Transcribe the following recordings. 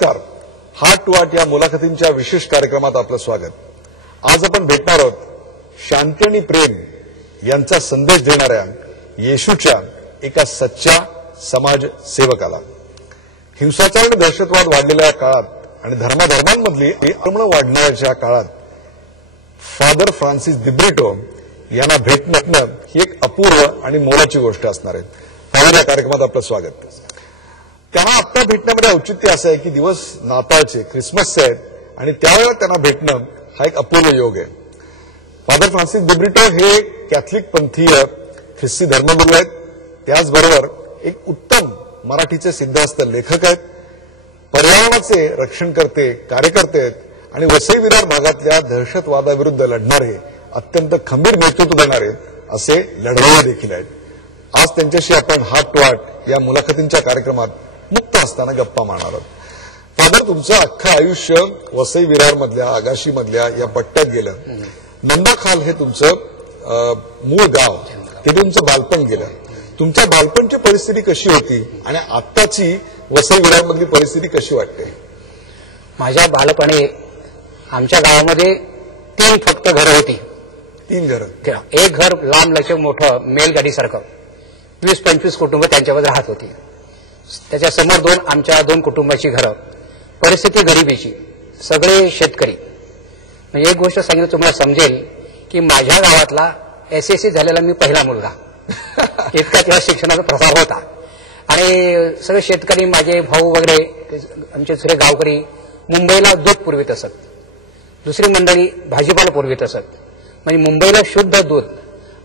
नमस्कार. Heart to heart या मुलाखतींच्या विशेष कार्यक्रमात आपलं स्वागत. आज आपण भेटणार आहोत शांती आणि प्रेम यांचा संदेश देणाऱ्या येशूच्या एका सच्च्या समाज सेवकाला. हिंसाचार आणि दहशतवाद वाढलेल्या काळात आणि धर्माधर्मांमधली आक्रमणं वाढण्याच्या काळात फादर फ्रान्सिस दिब्रिटो यांना भेटणं ही एक अपूर्व आणि मोलाची गोष्ट असणार आहे. फादर, या कार्यक्रमात आपलं स्वागत. त्यांना आत्ता भेटण्यामध्ये औचित्य असं आहे की दिवस नाताळचे, ख्रिसमसचे आहेत आणि त्यावेळेला त्यांना भेटणं हा एक अपूर्व योग आहे. फादर फ्रान्सिस दिब्रिटो हे कॅथलिक पंथीय ख्रिस्ती धर्मगुरू आहेत. त्याचबरोबर एक उत्तम मराठीचे सिद्धहस्त लेखक आहेत, पर्यावरणाचे रक्षणकर्ते, कार्यकर्ते आहेत आणि वसई विरार भागातल्या दहशतवादाविरुद्ध लढणारे, अत्यंत खंबीर नेतृत्व देणारे असे लढवय्ये देखील आहेत. आज त्यांच्याशी आपण हार्ट टू हार्ट या मुलाखतींच्या कार्यक्रमात मुक्त असताना गप्पा मारणार आहोत. फादर, तुमचं अख्खं आयुष्य वसई विरारमधल्या, आगाशीमधल्या या पट्ट्यात गेलं. नंदाखाल हे तुमचं मूळ गाव, ते तुमचं बालपण गेलं. तुमच्या बालपणची परिस्थिती कशी होती आणि आत्ताची वसई विरारमधली परिस्थिती कशी वाटते? माझ्या बालपणी आमच्या गावामध्ये 3 फक्त घरं होती. 3 घरं. एक घर लांब लक्ष मोठं मेलगाडीसारखं, 20-25 कुटुंब त्यांच्यावर राहत होती. त्याच्या समोर 2 आमच्या 2 कुटुंबाची घरं. परिस्थिती गरिबीची, सगळे शेतकरी. म्हणजे एक गोष्ट सांगितलं तुम्हाला समजेल की माझ्या गावातला SSC झालेला मी पहिला मुलगा. इतका तेव्हा शिक्षणाचा प्रसार होता आणि सगळे शेतकरी, माझे भाऊ वगैरे, आमचे सगळे गावकरी मुंबईला दूध पुरवित असत. दुसरी मंडळी भाजीपाला पुरवित असत. म्हणजे मुंबईला शुद्ध दूध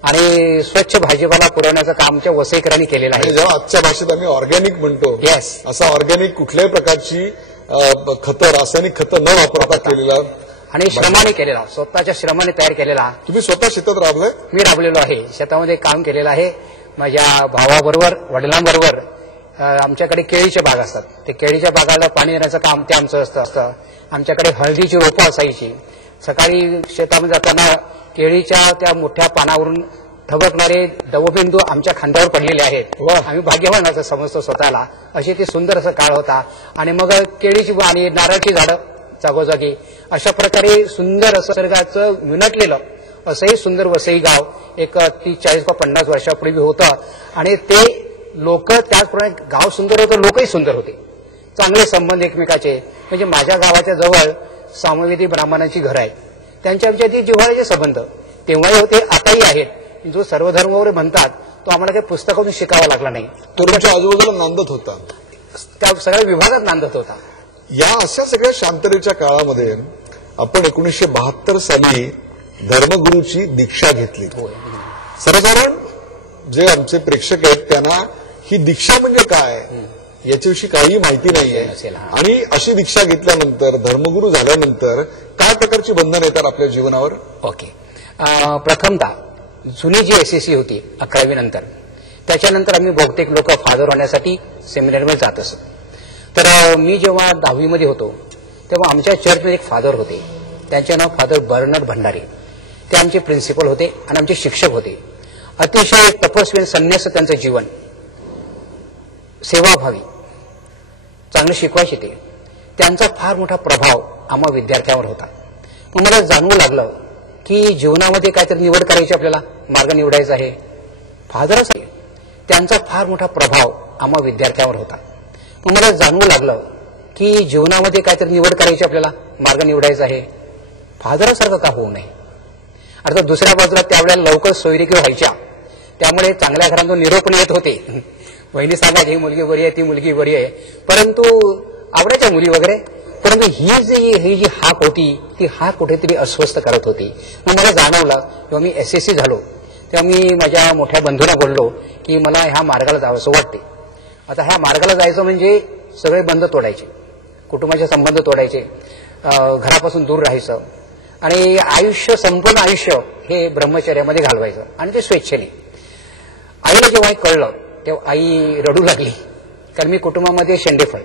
आणि स्वच्छ भाजीपाला पुरवण्याचं काम आमच्या वसईकरांनी केलेलं आहे. जेव्हा आजच्या भाषेत आम्ही ऑर्गॅनिक म्हणतो, येस, असा ऑर्गॅनिक कुठल्याही प्रकारची खतं, रासायनिक खतं न वापरता केलेला आणि श्रमाने केलेला, स्वतःच्या श्रमाने तयार केलेला. तुम्ही स्वतः शेतात राबलाय? मी राबलेलो आहे, शेतामध्ये काम केलेलं आहे. माझ्या भावाबरोबर, वडिलांबरोबर. आमच्याकडे केळीचे बाग असतात, ते केळीच्या बागाला पाणी देण्याचं काम ते आमचं असतं. आमच्याकडे हळदीची रोपं असायची. सकाळी शेतामध्ये जाताना केळीच्या त्या मोठ्या पानावरून ठबकणारे दवबिंदू आमच्या खांद्यावर पडलेले आहेत. आम्ही भाग्यवान असं समजतो स्वतःला. अशी ती सुंदर असं काळ होता. आणि मग केळीची आणि नारळाची झाडं जागोजागी, अशा प्रकारे सुंदर असं निसर्गाचं विनटलेलं असंही सुंदर वसई गाव एक 30-40-50 वर्षापूर्वी होतं. आणि ते लोक, त्याचप्रमाणे गाव सुंदर होतं, लोकही सुंदर होते, चांगले संबंध एकमेकाचे. म्हणजे माझ्या गावाच्या जवळ सामवेदी ब्राह्मणांची घरं आहेत. त्यांच्या आमच्या जिव्हाळ्याचे संबंध तेव्हाही होते, आताही आहेत. जो सर्वधर्म वगैरे म्हणतात तो आम्हाला काही पुस्तकातून शिकावा लागला नाही. तो तुमच्या आजूबाजूला नांदत होता, त्या सगळ्या विभागात नांदत होता. या अशा सगळ्या शांततेच्या काळामध्ये आपण 1972 साली धर्मगुरूची दीक्षा घेतली. सर्वसाधारण जे आमचे प्रेक्षक आहेत त्यांना ही दीक्षा म्हणजे काय याच्याविषयी काही माहिती नाहीये. आणि अशी दीक्षा घेतल्यानंतर, धर्मगुरू झाल्यानंतर काय प्रकारची बंधन येतात आपल्या जीवनावर? ओके, प्रथमतः जुनी जी SSC होती 11वी नंतर, त्याच्यानंतर आम्ही बहुतेक लोक फादर होण्यासाठी सेमिनारमध्ये जात असत. तर मी जेव्हा 10वी मध्ये होतो तेव्हा आमच्या चर्चमध्ये एक फादर होते, त्यांचे नाव फादर बर्नर्ड भंडारी. ते आमचे प्रिन्सिपल होते आणि आमचे शिक्षक होते. अतिशय तपस्वी, संन्यास त्यांचं जीवन, सेवाभावी, चांगले शिकवायचे ते. त्यांचा फार मोठा प्रभाव आम्हा विद्यार्थ्यांवर होता. मग मला जाणवू लागलं की जीवनामध्ये काहीतरी निवड करायची, आपल्याला मार्ग निवडायचा आहे. फादरच आहे, त्यांचा फार मोठा प्रभाव आम्हा विद्यार्थ्यांवर होता. मग मला जाणवू लागलं की जीवनामध्ये काहीतरी निवड करायची, आपल्याला मार्ग निवडायचा आहे. फादरासारखं का होऊ नये? अर्थात दुसऱ्या बाजूला त्यावेळेला लवकर सोयरीकी व्हायच्या, त्यामुळे चांगल्या घरांतून निरोप पण येत होते. बहिणी सांगायची ही मुलगी बरी आहे, ती मुलगी बरी आहे, परंतु आवडायच्या मुली वगैरे. परंतु ही जी हाक होती, ती हाक कुठेतरी अस्वस्थ करत होती. मग मला जाणवलं, जेव्हा मी SSC झालो तेव्हा मी माझ्या मोठ्या बंधूंना बोललो की मला ह्या मार्गाला जावं असं वाटते. आता ह्या मार्गाला जायचं म्हणजे सगळे बंध तोडायचे, कुटुंबाचे संबंध तोडायचे, घरापासून दूर राहायचं आणि आयुष्य, संपूर्ण आयुष्य हे ब्रह्मचर्यामध्ये घालवायचं आणि ते स्वेच्छेने. आईला जेव्हा हे कळलं तेव्हा आई रडू लागली, कारण मी कुटुंबामध्ये शेंडेफळ,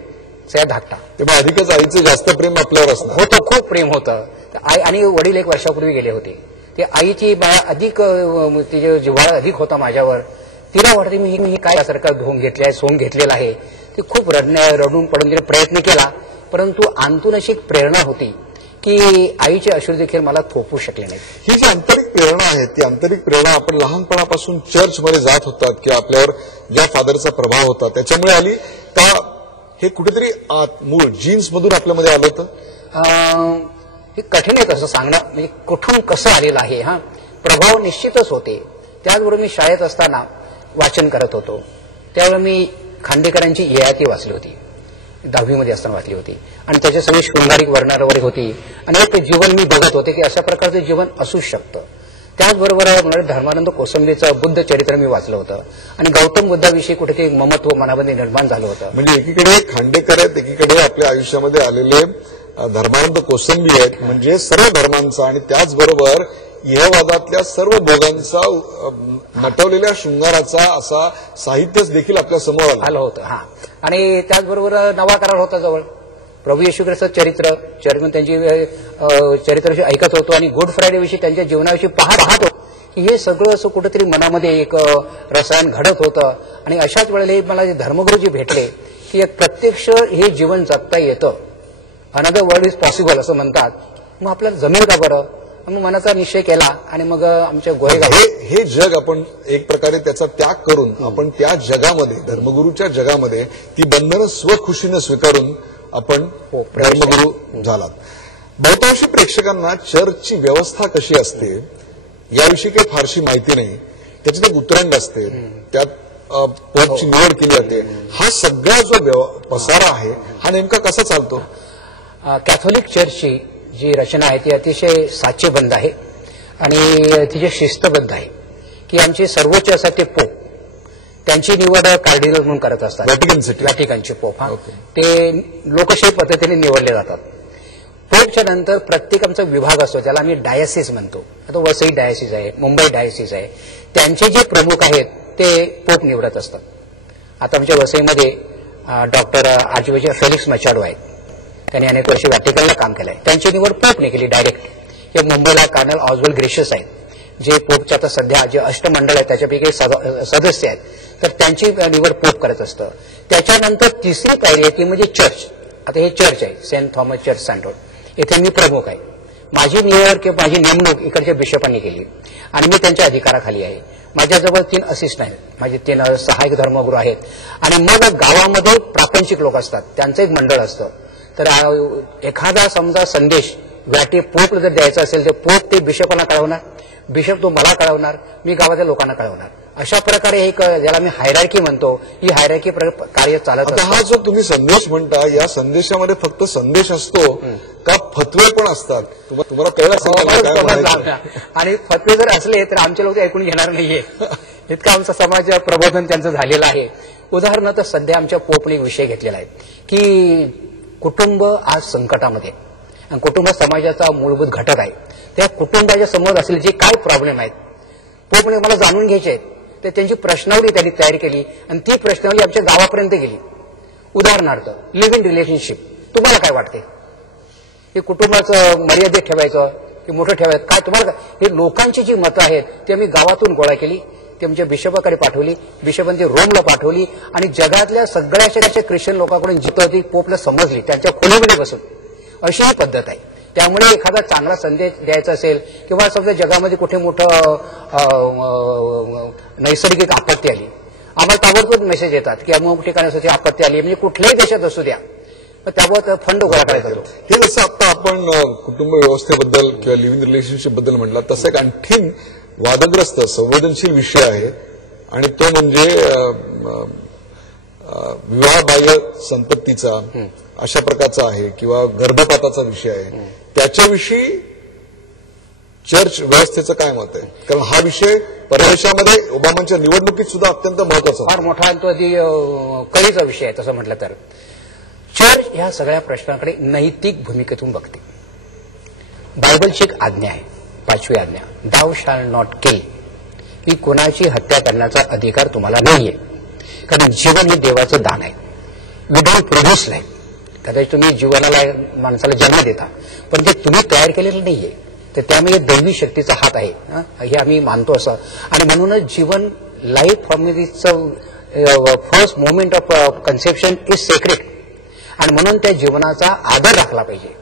सगळ्या धाकटा. तेव्हा अधिकच आईचं जास्त प्रेम आपल्यावर असणार होतं, खूप प्रेम होतं. आई आणि वडील 1 वर्षापूर्वी गेले होते. ते आईची अधिक, तिचे जिव्हाळा अधिक होता माझ्यावर. तिला वाटते मी काय सारखं धोंग घेतले आहे, सोंग घेतलेला आहे. ती खूप रडून पडून तिने प्रयत्न केला परंतु आंतून अशी एक प्रेरणा होती की आईचे अश्रू देखील मला थोपवू शकले नाहीत. ही जी आंतरिक प्रेरणा आहे ती आंतरिक प्रेरणा आपण लहानपणापासून चर्चमध्ये जात होतात की आपल्यावर ज्या फादरचा प्रभाव होता त्याच्यामुळे आली का, हे कुठेतरी मूळ जीन्स मधून आपल्यामध्ये आलं होतं? हे कठीण आहे तसं सांगणं, म्हणजे कुठून कसं आलेलं आहे. हा प्रभाव निश्चितच होते. त्याचबरोबर मी शाळेत असताना वाचन करत होतो. त्यावेळी मी खांडेकरांची ययाती वाचली होती, 10वी असताना वाचली होती, आणि त्याच्या सगळी शृंगारिक वर्णनं वगैरे होती, आणि एक जीवन मी बघत होते की अशा प्रकारचं जीवन असू शकतं. त्याचबरोबर धर्मानंद कोसंबीचं बुद्ध चरित्र मी वाचलं होतं, आणि गौतम बुद्धाविषयी कुठेतरी ममत्व मनामध्ये निर्माण झालं होतं. म्हणजे एकीकडे खांडेकर आहेत, एकीकडे आपल्या आयुष्यामध्ये आलेले धर्मानंद कोसंबी आहेत, म्हणजे सर्व धर्मांचा आणि त्याचबरोबर इहवादातल्या सर्व भोगांचा नटवलेल्या शृंगाराचा असा साहित्यच देखील आपल्या समोर आलं होतं. हा, आणि त्याचबरोबर नवा करार होता जवळ, प्रभू येशू ख्रिस्त चरित्र त्यांची चरित्राविषयी ऐकत होतो, आणि गुड फ्रायडे विषयी त्यांच्या जीवनाविषयी पाहत होतो की हे सगळं असं कुठेतरी मनामध्ये एक रसायन घडत होतं. आणि अशाच वेळेला मला जे धर्मगुरूजी भेटले की एक प्रत्यक्ष हे जीवन जगता येतं, अनदर वर्ल्ड इज पॉसिबल असं म्हणतात, मग आपल्याला जमेल का बरं. मग मनाचा निश्चय केला, आणि मग आमच्या गोरेगाव हे जग आपण एक प्रकारे त्याचा त्याग करून आपण त्या जगामध्ये, धर्मगुरूच्या जगामध्ये ती बंधनं स्वखुशीने स्वीकारून आपण धर्मगुरू झालात. बहुतांशी प्रेक्षकांना चर्चची व्यवस्था कशी असते याविषयी काही फारशी माहिती नाही. त्याच्यात एक उतरंड असते, त्यात पोपची निवड केली जाते. हा सगळा जो पसारा आहे हा नेमका कसा चालतो? कॅथोलिक चर्चची जी रचना आहे ती अतिशय साचेबंद आहे, आणि तिचे शिस्तबद्ध आहे की आमचे सर्वोच्च असतात ते पोप, त्यांची निवड कार्डिनल म्हणून करत असतात. व्हॅटिकनचे पोप, हा, ते लोकशाही पद्धतीने निवडले जातात. पोपच्या नंतर प्रत्येक आमचा विभाग असतो, त्याला आम्ही डायसिस म्हणतो. आता वसई डायसिस आहे, मुंबई डायसिस आहे, त्यांचे जे प्रमुख आहेत ते पोप निवडत असतात. आता आमच्या वसईमध्ये डॉक्टर आर्चबिशप फेलिक्स मचाडो आहेत, त्यांनी अनेक वर्षे व्हॅटिकनला काम केलंय, त्यांची निवड पोपने केली डायरेक्ट. हे मुंबईला कर्नल ऑस्वल्ड ग्रेशियस आहेत, जे पोपच्या आता सध्या जे अष्टमंडळ आहे त्याच्यापैकी सदस्य आहेत, तर त्यांची निवड पोप करत असतं. त्याच्यानंतर तिसरी पायरी आहे ती म्हणजे चर्च. आता हे चर्च आहे, सेंट थॉमस चर्च सँडरोड, येथे मी प्रमुख आहे. माझी निवड किंवा माझी नेमणूक इकडच्या बिशपांनी केली, आणि मी त्यांच्या अधिकाराखाली आहे. माझ्याजवळ 3 असिस्टंट आहेत, माझे 3 सहाय्यक धर्मगुरू आहेत, आणि मग गावामध्ये प्रापंचिक लोक असतात, त्यांचं एक मंडळ असतं. तर एखादा समजा संदेश पोपला जर द्यायचा असेल तर पोप ते बिशपांना कळवणार, बिशप तो मला कळवणार, मी गावातल्या लोकांना कळवणार. अशा प्रकारे एक ज्याला मी हायरार्की म्हणतो, ही हायरार्की कार्य चालत असतं. हा जो तुम्ही संदेश म्हणता, या संदेशामध्ये फक्त संदेश असतो का फतवे पण असतात? तुम्हाला कळलं? आणि फतवे जर असले तर आमचे लोक ऐकून घेणार नाहीये, इतकं आमचा समाज प्रबोधन त्यांचं झालेलं आहे. उदाहरणार्थ सध्या आमच्या पोपने एक विषय घेतलेला आहे की कुटुंब आज संकटामध्ये, आणि कुटुंब समाजाचा मूलभूत घटक आहे. त्या कुटुंबाच्या समोर असलेले जे काय प्रॉब्लेम आहेत पोपने मला जाणून घ्यायचे आहेत, तर त्यांची प्रश्नावली त्यांनी तयार केली, आणि ती प्रश्नावली आमच्या गावापर्यंत गेली. उदाहरणार्थ लिव्ह इन रिलेशनशिप, तुम्हाला काय वाटते? हे कुटुंबाचं मर्यादित ठेवायचं की मोठं ठेवायचं, काय तुम्हाला? हे लोकांची जी मतं आहेत ती आम्ही गावातून गोळा केली, ती आमच्या बिशपाकडे पाठवली, बिशपांनी रोमला पाठवली, आणि जगातल्या सगळ्याच्या ख्रिश्चन लोकांकडून जिथं ती पोपला समजली त्यांच्या खोलीमध्ये बसून. अशी ही पद्धत आहे. त्यामुळे एखादा चांगला संदेश द्यायचा असेल किंवा समजा जगामध्ये कुठे मोठं नैसर्गिक आपत्ती आली, आम्हाला ताबडतोब मेसेज येतात की अमुक ठिकाणी आपत्ती आली, म्हणजे कुठल्याही देशात असू द्या, त्यावर फंड गोळा करायचा. हे जसं आता आपण कुटुंब व्यवस्थेबद्दल किंवा लिव्ह इन रिलेशनशिप बद्दल म्हटलं, तसं एक आणखीन वादग्रस्त संवेदनशील विषय आहे, आणि तो म्हणजे विवाहबाह्य संपत्तीचा अशा प्रकारचा आहे किंवा गर्भपाताचा विषय आहे. त्याच्याविषयी चर्च व्यवस्थेचं काय मत आहे? कारण हा विषय परदेशामध्ये ओबामांच्या निवडणुकीत सुद्धा अत्यंत महत्वाचा, फार मोठा तो आधी कळीचा विषय आहे. तसं म्हटलं तर चर्च ह्या सगळ्या प्रश्नाकडे नैतिक भूमिकेतून बघते. बायबलची एक आज्ञा आहे, 5वी आज्ञा, दाऊ शाल नॉट किल, की कोणाची हत्या करण्याचा अधिकार तुम्हाला नाहीये, कारण जीवन हे देवाचं दान आहे. We don't produce life. कदाचित तुम्ही जीवनाला माणसाला जन्म देता, पण ते तुम्ही तयार केलेलं नाहीये, तर त्यामुळे दैवी शक्तीचा हात आहे, हे आम्ही मानतो असं. आणि म्हणूनच जीवन, life from this first moment of conception is sacred. आणि म्हणून त्या जीवनाचा आदर राखला पाहिजे.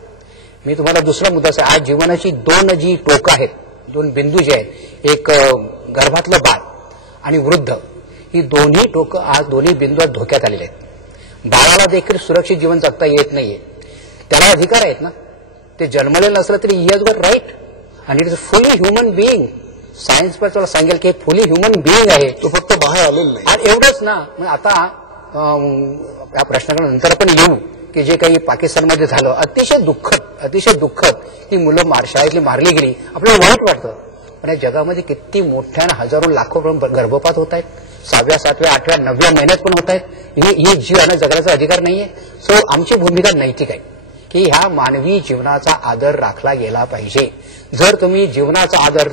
मी तुम्हाला दुसरा मुद्दा सांग, आज जीवनाची दोन जी टोकं आहेत, दोन बिंदू जे आहेत, एक गर्भातलं बाळ आणि वृद्ध, ही दोन्ही टोकं आज दोन्ही बिंदू धोक्यात आलेले आहेत. बाळाला देखील सुरक्षित जीवन जगता येत नाहीये. त्याला अधिकार आहेत ना, ते जन्मलेलं नसलं तरी ही हॅज गॉट राईट आणि इट इज फुली ह्युमन बिईंग. सायन्स पण तुला सांगेल की फुली ह्युमन बिईंग आहे, तो फक्त बाहेर आलेला नाही. आणि एवढंच ना. मग आता या प्रश्नाकडे नंतर आपण येऊ की जे काही पाकिस्तानमध्ये झालं, अतिशय दुःखद ती मुलं शाळेतली मारली गेली, आपल्याला वाईट वाटतं. पण या जगामध्ये किती मोठ्या हजारो लाखो गर्भपात होत आहेत, 6व्या 7व्या 8व्या 9व्या महिन्यात पण होत आहेत. ही जीवांना जगण्याचा अधिकार नाहीये. सो आमची भूमिका नैतिक आहे की ह्या मानवी जीवनाचा आदर राखला गेला पाहिजे. जर तुम्ही जीवनाचा आदर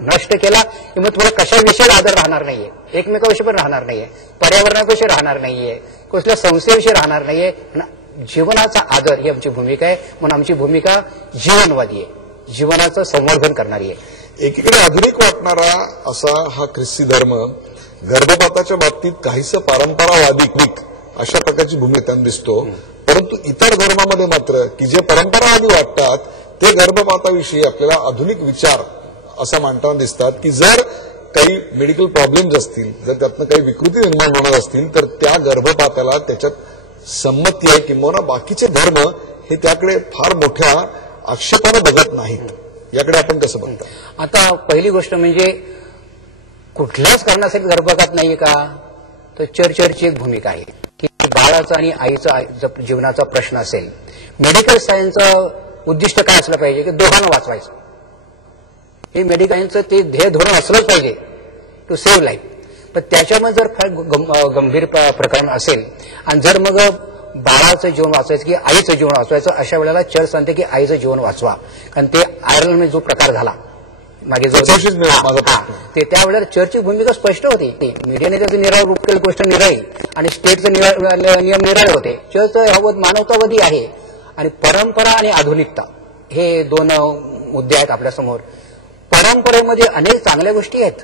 नष्ट केला की मग तुम्हाला कशाविषयी आदर राहणार नाहीये, एकमेकाविषयी पण राहणार नाहीये, पर्यावरणाविषयी राहणार नाहीये, कुठल्या संस्थेविषयी राहणार नाहीये. जीवनाचा आदर ही आमची भूमिका आहे. म्हणून आमची भूमिका जीवनवादी आहे, जीवनाचं संवर्धन करणारी आहे. एकीकडे आधुनिक वाटणारा असा हा ख्रिस्ती धर्म गर्भपाताच्या बाबतीत काहीसं परंपरावादी अशा प्रकारची भूमिका दिसतो. परंतु इतर धर्मामध्ये मात्र की जे परंपरावादी वाटतात ते गर्भपाताविषयी आपल्याला आधुनिक विचार असा मांडताना दिसतात की जर काही मेडिकल प्रॉब्लेम्स असतील, जर त्यातनं काही विकृती निर्माण होणार असतील तर त्या गर्भपाताला त्याच्यात संमती आहे, किंवा बाकीचे धर्म हे त्याकडे फार मोठ्या आक्षेपाने बघत नाहीत. याकडे आपण कसं बघता? आता पहिली गोष्ट म्हणजे कुठल्याच कारणासाठी गर्भपात नाहीये का, तर चर्चची एक भूमिका आहे की बाळाचा आणि आईचा जीवनाचा प्रश्न असेल, मेडिकल सायन्सचं उद्दिष्ट काय असलं पाहिजे की दोघांना वाचवायचं. हे मेडिकल सायन्सचं ते ध्येय धोरण असलंच पाहिजे टू सेव्ह लाईफ. पण त्याच्यामध्ये जर फार गंभीर प्रकरण असेल आणि जर मग बाळाचं जीवन वाचवायचं की आईचं जीवन वाचवायचं, अशा वेळेला चर्च सांगते की आईचं जीवन वाचवा. कारण ते आयर्लंडमध्ये जो प्रकार झाला मागे जो ते त्यावेळेला चर्चची भूमिका स्पष्ट होती. मीडियाने त्याचं निराळ रूप केलं, गोष्ट निराळी, आणि स्टेटचं नियम निराळे होते. चर्च मानवतावादी आहे. आणि परंपरा आणि आधुनिकता हे दोन मुद्दे आहेत आपल्यासमोर. परंपरेमध्ये अनेक चांगल्या गोष्टी आहेत,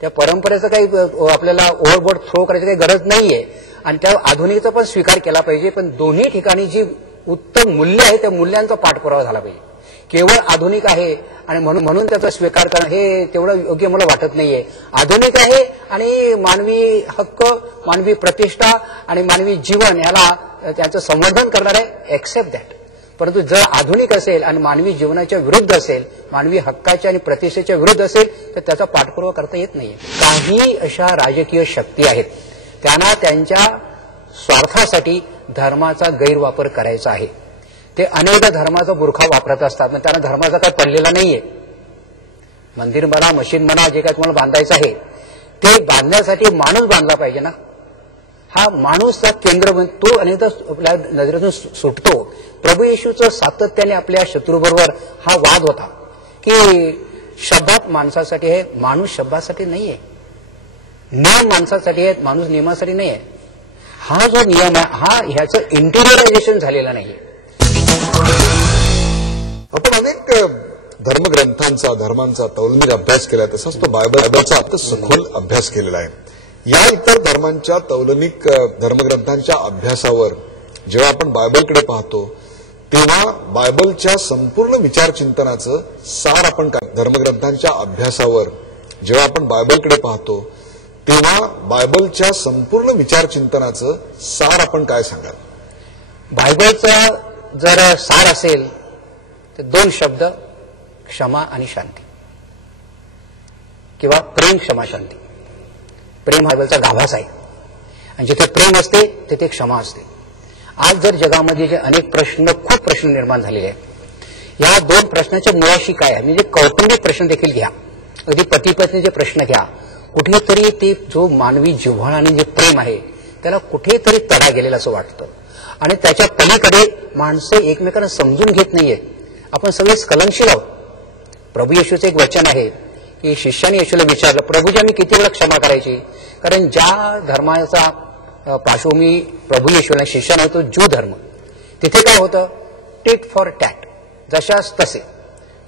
त्या परंपरेचं काही आपल्याला ओव्हरबोर्ड थ्रो करायची काही गरज नाहीये, आणि त्या आधुनिकता पण स्वीकार केला पाहिजे. पण दोन्ही ठिकाणी जी उत्तम मूल्य आहे त्या मूल्यांचा पाठपुरावा झाला पाहिजे. केवळ आधुनिक आहे आणि म्हणून त्याचा स्वीकार करणं हे तेवढं योग्य मला वाटत नाहीये. आधुनिक आहे आणि मानवी हक्क, मानवी प्रतिष्ठा आणि मानवी जीवन याला त्याचं संवर्धन करणार आहे, एक्सेप्ट दॅट. परंतु जर आधुनिक असेल आणि मानवी जीवनाच्या विरुद्ध असेल, मानवी हक्काच्या आणि प्रतिष्ठेच्या विरुद्ध असेल, तर त्याचा पाठपुरावा करता येत नाहीये. काही अशा राजकीय शक्ती आहेत, त्यांना त्यांच्या स्वार्थासाठी धर्माचा गैरवापर करायचा आहे. ते अनेक धर्माचा बुरखा वापरत असतात, पण त्यांना धर्माचा काय पडलेला नाहीये. मंदिर म्हणा, मशीद म्हणा, जे काय तुम्हाला बांधायचं आहे ते बांधण्यासाठी माणूस बांधला पाहिजे ना. हा माणूसचा केंद्र तो अनेकदा आपल्या नजरेतून सुटतो. प्रभू येशूचं सातत्याने आपल्या शत्रूबरोबर हा वाद होता की शब्दात माणसासाठी आहे, माणूस शब्दासाठी नाहीये. नियम माणसासाठी आहेत, माणूस नियमासाठी नाहीये. हा जो नियम आहे हा ह्याचं इंटिरियरायझेशन झालेलं नाहीये. आपण अनेक धर्मग्रंथांचा, धर्मांचा तौलनिक अभ्यास केलाय, तसाच तो बायबलचा आता सखोल अभ्यास केलेला आहे. या इतर धर्मांच्या तौलनिक धर्मग्रंथांच्या अभ्यासावर जेव्हा आपण बायबलकडे पाहतो तेव्हा बायबलच्या संपूर्ण विचारचिंतनाचं सार आपण काय, धर्मग्रंथांच्या अभ्यासावर जेव्हा आपण बायबलकडे पाहतो तेव्हा बायबलच्या संपूर्ण विचारचिंतनाचं सार आपण काय सांगाल? बायबलचा जर सार असेल तर दोन शब्द, क्षमा आणि शांती, किंवा प्रेम, क्षमा, शांती. प्रेम हा बायबलचा गाभास आहे, आणि जिथे प्रेम असते तिथे क्षमा असते. आज जर जगामध्ये जे अनेक खूप प्रश्न निर्माण झालेले आहेत, या दोन प्रश्नाच्या मुळाशी काय आहे, म्हणजे कौटुंबिक प्रश्न देखील घ्या, अगदी पती पत्नीचे प्रश्न घ्या, कुठेतरी ते जो मानवी जिव्हाळा आणि जे प्रेम आहे त्याला कुठेतरी तडा गेलेला असं वाटतं. आणि त्याच्या पलीकडे माणसं एकमेकांना समजून घेत नाहीयेत. आपण सगळे स्खलनशील आहोत. प्रभू येशूचं एक वचन आहे की शिष्याने येशूला विचारलं, प्रभूजी आम्ही किती वेळा क्षमा करायची? कारण ज्या धर्माचा पार्श्वभूमी प्रभू येशूला शिष्याने होतो ज्यू धर्म, तिथे काय होतं, टिट फॉर टॅट, जशास तसे,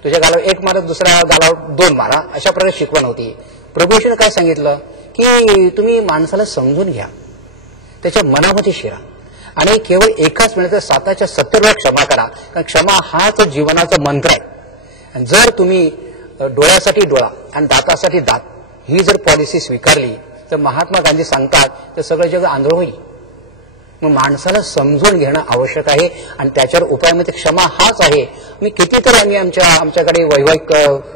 तुझ्या गालावर एक मारा दुसऱ्या गालावर दोन मारा, अशा प्रकारे शिकवण होती. प्रभू येशूने काय सांगितलं की तुम्ही माणसाला समजून घ्या, त्याच्या मनामध्ये शिरा. आणि केवळ एकाच मिनिटात 7च्या 70 वेळा क्षमा करा, कारण क्षमा हाच जीवनाचा मंत्र आहे. आणि जर तुम्ही डोळ्यासाठी डोळा आणि दातासाठी दात ही जर पॉलिसी स्वीकारली तर महात्मा गांधी सांगतात तर सगळं जग आंधळ होईल. मग माणसाला समजून घेणं आवश्यक आहे आणि त्याच्यावर उपाय म्हणजे क्षमा हाच आहे. मी कितीतरी आमच्याकडे वैवाहिक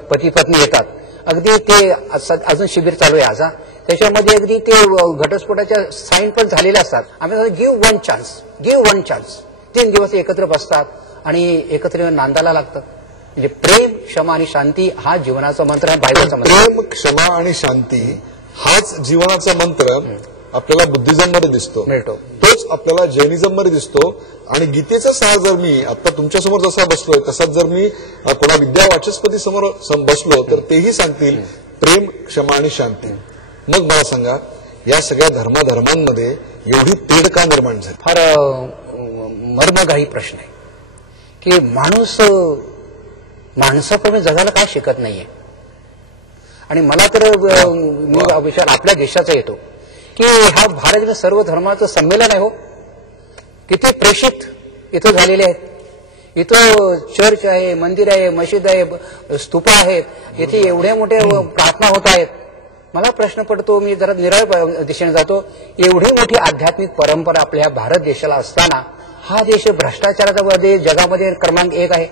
पती पत्नी येतात, अगदी ते अजून शिबिर चालू आहे आज, त्याच्यामध्ये अगदी ते घटस्फोटाच्या साईन पण झालेल्या असतात. आम्ही गिव्ह वन चान्स 3 दिवस एकत्र बसतात आणि एकत्र नांदाला लागतात. म्हणजे प्रेम, क्षमा आणि शांती हा जीवनाचा मंत्र आहे, बायबलचा मंत्र. प्रेम, क्षमा आणि शांती हाच जीवनाचा मंत्र आपल्याला बुद्धिझम मध्ये दिसतो, मिळतो. तोच आपल्याला जैनिझम मध्ये दिसतो. आणि गीतेचा सहा जर मी आता तुमच्यासमोर जसा बसलोय तसाच जर मी कोणा विद्या वाचस्पती समोर बसलो तर तेही सांगतील प्रेम, क्षमा आणि शांती. मग मला सांगा, या सगळ्या धर्मांमध्ये एवढी तेढ का निर्माण झाली? फार मर्मगाही प्रश्न आहे की माणसाप्रमाणे जगायला काय शिकत नाहीये. आणि मला तर विचार आपल्या देशाचा येतो की हा भारत सर्व धर्माचं संमेलन आहे. हो, किती प्रेषित इथं झालेले आहेत. इथं चर्च आहे, मंदिर आहे, मशीद आहे, स्तूप आहेत, इथे एवढ्या मोठ्या प्रार्थना होत आहेत. मला प्रश्न पडतो, मी जरा निराळ दिशेने जातो, एवढी मोठी आध्यात्मिक परंपरा आपल्या भारत देशाला असताना हा देश भ्रष्टाचाराचा देश जगामध्ये क्रमांक 1 आहे.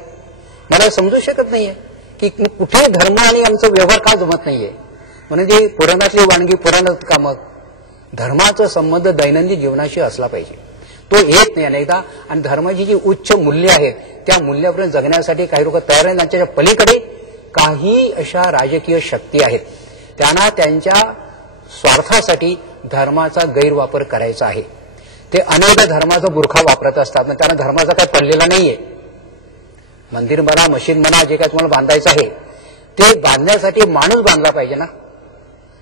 मला समजू शकत नाहीये की कुठे धर्म आणि आमचा व्यवहार का जमत नाहीये. म्हणजे पुराणातली वाणगी पुराणात कामक, धर्माचा संबंध दैनंदिन जीवनाशी असला पाहिजे. तो येत नाही अनेकदा. आणि धर्माची जी उच्च मूल्य आहेत त्या मूल्यापर्यंत जगण्यासाठी काही लोक तयार आहेत. त्यांच्या पलीकडे काही अशा राजकीय शक्ती आहेत, त्यांना त्यांच्या स्वार्थासाठी धर्माचा गैरवापर करायचा आहे. ते अनेकदा धर्माचा बुरखा वापरत असतात, त्यांना धर्माचा काही पडलेला नाहीये. मंदिर म्हणा, मशीद म्हणा, जे काय तुम्हाला बांधायचं आहे ते बांधण्यासाठी माणूस बांधला पाहिजे ना.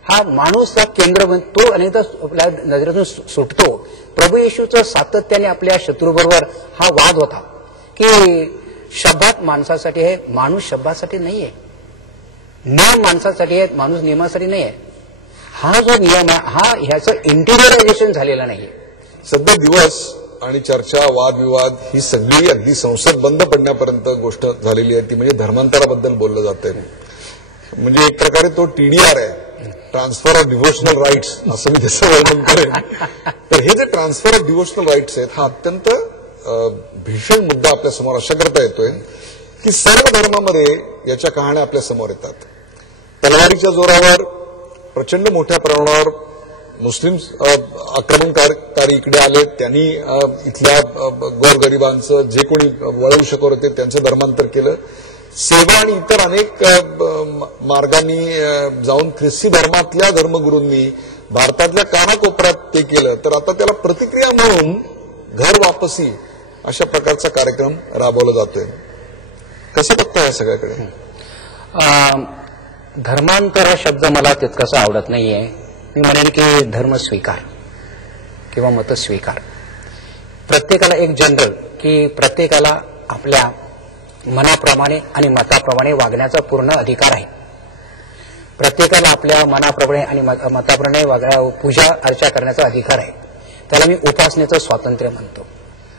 हा माणूसचा केंद्र तो अनेकदा आपल्या नजरेतून सुटतो. प्रभू येशूचं सातत्याने आपल्या शत्रूबरोबर हा वाद होता की शब्दात माणसासाठी आहे, माणूस शब्दासाठी नाहीये. नियम माणसासाठी आहेत, माणूस नियमासाठी नाहीये. हा जो नियम आहे हा ह्याचं इंटिरियरायझेशन झालेलं नाहीये. सध्या दिवस आणि चर्चा, वादविवाद ही सगळी अगदी संसद बंद पडण्यापर्यंत गोष्ट झालेली आहे. ती म्हणजे धर्मांतराबद्दल बोललं जातंय. म्हणजे एक प्रकारे तो TDR आहे, ट्रान्सफर ऑफ डिव्होशनल राईट्स, असं मी त्याचं वर्णन करेन. तर हे जे ट्रान्सफर ऑफ डिव्होशनल राईट्स आहेत हा अत्यंत भीषण मुद्दा आपल्या समोर अशा करता येतोय की सर्व धर्मामध्ये याच्या कहाण्या आपल्या समोर येतात. तलवारीच्या जोरावर प्रचंड मोठ्या प्रमाणावर मुस्लिम आक्रमणकारी इकडे आले. त्यांनी इथल्या गोरगरिबांचं जे कोणी वळवू शकत होते त्यांचं धर्मांतर केलं. सेवा आणि इतर अनेक मार्गांनी जाऊन ख्रिस्ती धर्मातल्या धर्मगुरूंनी भारतातल्या कानाकोपऱ्यात ते केलं. तर आता त्याला प्रतिक्रिया म्हणून घर वापसी अशा प्रकारचा कार्यक्रम राबवला जातोय. कसं बघता या सगळ्याकडे? धर्मांतर हा शब्द मला तितकासा आवडत नाहीये. मी म्हणेन की धर्म स्वीकार किंवा मत स्वीकार. प्रत्येकाला एक जनरल की प्रत्येकाला आपल्या मनाप्रमाणे आणि मताप्रमाणे वागण्याचा पूर्ण अधिकार आहे. प्रत्येकाला आपल्या मनाप्रमाणे आणि मताप्रमाणे पूजा अर्चा करण्याचा अधिकार आहे. त्याला मी उपासनेचं स्वातंत्र्य म्हणतो.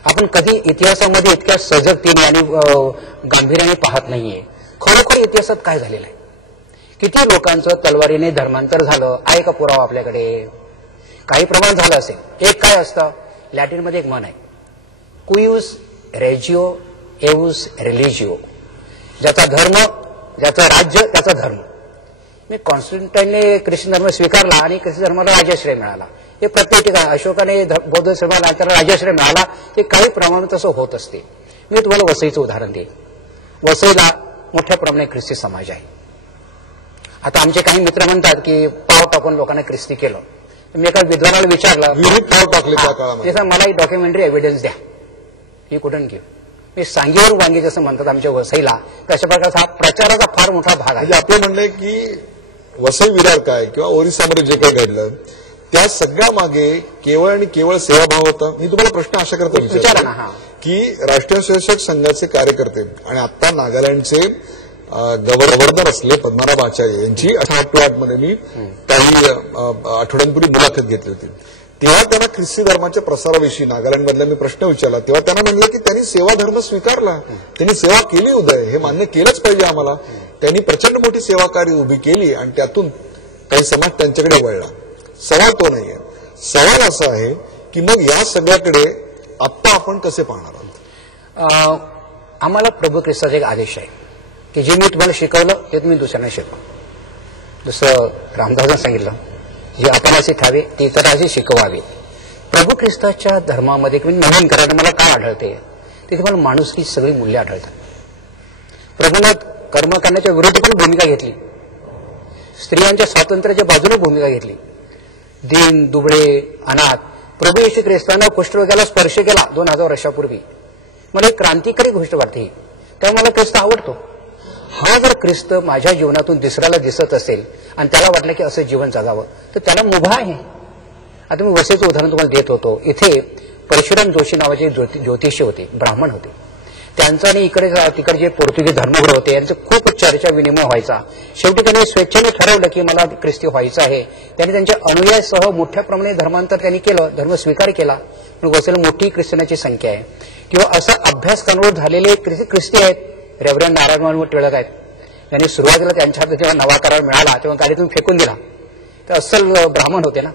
आपण कधी इतिहासामध्ये इतक्या सजगतेने आणि गांभीर्याने पाहत नाहीये खरोखर इतिहासात काय झालेलं आहे. किती लोकांचं तलवारीने धर्मांतर झालं आहे का पुरावा आपल्याकडे? काही प्रमाण झालं असेल. एक काय असतं, लॅटिनमध्ये एक म्हण आहे, क्युस रेजिओ एवुस रिलिजिओ, ज्याचा धर्म, ज्याचं राज्य त्याचा धर्म. मी कॉन्स्टंटाईनने ख्रिश्चन धर्म स्वीकारला आणि ख्रिस्ती धर्माला राजाश्रय मिळाला. हे प्रत्येक ठिकाणी अशोकाने बौद्ध धर्माला त्याला राजाश्रय मिळाला. ते काही प्रमाणात तसं होत असते. मी तुम्हाला वसईचं उदाहरण देईन. वसईला मोठ्या प्रमाणात ख्रिस्ती समाज आहे. आता आमचे काही मित्र म्हणतात की पाव टाकून लोकांना ख्रिस्ती केलं. मी एका विद्वानाला विचारलं, पाव टाकले त्या काळामध्ये, मला एक डॉक्युमेंटरी एव्हिडन्स द्या. ही कुठून घेऊ? मी सांगेवर वांगी जसं म्हणतात आमच्या वसईला, तशा प्रकारचा हा प्रचाराचा फार मोठा भाग आहे. म्हणजे आपलं म्हणणं आहे की वसई विरार काय किंवा ओरिसामध्ये जे काही घडलं त्या सगळ्या मागे केवळ आणि केवळ सेवाभाव होता. मी तुम्हाला प्रश्न अशा करता विचारा ना की राष्ट्रीय स्वयंसेवक संघाचे कार्यकर्ते आणि आता नागालँडचे गव्हर्नर असले पद्मनाभ आचार्य यांची 8 मध्ये मी काही आठवड्यांपूर्वी मुलाखत घेतली होती. तेव्हा त्यांना ख्रिस्ती धर्माच्या प्रसाराविषयी नागालँडमधला मी प्रश्न विचारला तेव्हा त्यांना म्हणलं की त्यांनी सेवा धर्म स्वीकारला, त्यांनी सेवा केली, उदय हे मान्य केलंच पाहिजे आम्हाला. त्यांनी प्रचंड मोठी सेवाकारी उभी केली आणि त्यातून काही समाज त्यांच्याकडे वळला. सवाल तो नाहीये. सवाल असा आहे की मग या सगळ्याकडे आत्ता आपण कसे पाहणार आहोत? आम्हाला प्रभू ख्रिस्ताचा एक आदेश आहे की जे मी तुम्हाला शिकवलं ते तुम्ही दुसऱ्यांना शिकवा. जसं रामदासांनी सांगितलं, जे आपण असे ठावे ते इतरांशी शिकवावे. प्रभू ख्रिस्ताच्या धर्मामध्ये किंवा नवीन करायला मला काय आढळते ते तुम्हाला माणुसकी सगळी मूल्य आढळतात. प्रभूने कर्म करण्याच्या विरोधी पण भूमिका घेतली, स्त्रियांच्या स्वातंत्र्याच्या बाजूने भूमिका घेतली. दीन दुबळे अनाथ प्रभू येशू ख्रिस्तानं कुष्ठरोग्याला स्पर्श केला 2000 वर्षापूर्वी. मला एक क्रांतिकारी गोष्ट वाटते, त्यामुळे मला ख्रिस्त आवडतो. हा जर ख्रिस्त माझ्या जीवनातून दुसऱ्याला दिसत असेल आणि त्याला वाटलं की असं जीवन जगावं तर त्याला मुभा आहे. आता मी वसईचं उदाहरण तुम्हाला देत होतो. इथे परशुराम जोशी नावाचे ज्योतिषी होते, ब्राह्मण होते. त्यांचा आणि तिकडे जे पोर्तुगीज धर्मगुरू होते यांचं खूप चर्चा विनिमय व्हायचा. शेवटी त्यांनी स्वेच्छेने ठरवलं की मला ख्रिस्ती व्हायचं आहे. त्यांनी त्यांच्या अनुयायासह मोठ्या प्रमाणे धर्मांतर त्यांनी केलं, धर्म स्वीकार केला. पण वसईला मोठी ख्रिश्चनाची संख्या आहे किंवा असा अभ्यास करून झालेले ख्रिस्ती आहेत. रेव्हरंड नारायण टिळक आहेत, त्यांनी सुरुवातीला त्यांच्या हातात जेव्हा नवा करार मिळाला तेव्हा गाडीतून फेकून दिला. तर अस्सल ब्राह्मण होते ना.